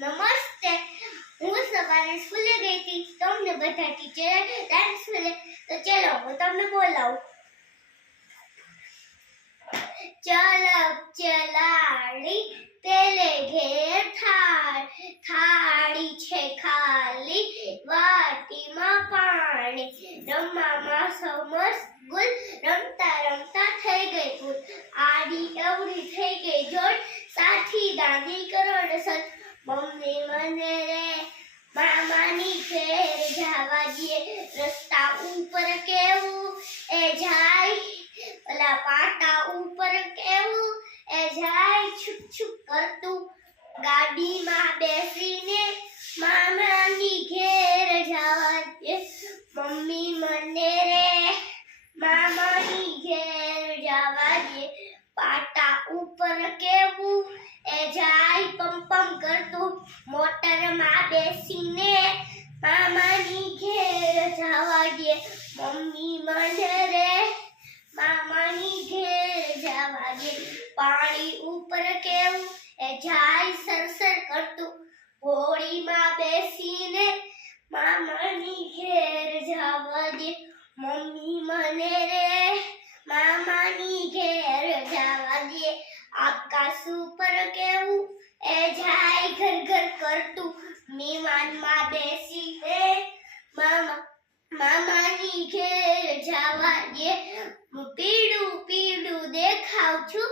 નમસ્તે, હું સવારે સ્કૂલે ગઈ હતી. તમને બધા ટીચરે ડાન્સ કરે તો ચલો હું તમને બોલાવું. ચલક ચલાડી પેલે ઘેર થાળી છે ખાલી વાટીમાં પાણી. રમવામાં સૌ મશગુલ રમતા રમતા થઈ ગઈ ભૂલ. આડી અવળી થઈ ગઈ જોડ સાથી દાદી કરોડસર. મમ્મી મને રે મામાની ઘેર જવા દે. રસ્તા ઉપર કેવું એ જાય ઓલા પાટા ઉપર કેવું એ જાય છુક છુક કરતું. ગાડીમાં બેસીને મામાની ઘેર જવા દે. મમ્મી મને રે મામાની ઘેર જવા દે. પાટા ઉપર કેવું એ જાય પમ પમ કરતું. મોટરમાં બેસીને મામાની ઘેર જવા દે. મમ્મી મને રે મામાની ઘેર જવા દે. પાણી ઉપર કેવું એ જાય સરસર કરતું. હોળીમાં બેસીને મામાની ઘેર જવા દે. મમ્મી મને રે મામાની ઘેર જવા દે. આકાશ ઉપર કેવું એ જાય ઘર ઘર કરતું. વિમાનમાં બેસીને મામાની ઘેર જવા દે. પીળું પીળું દેખાવ છું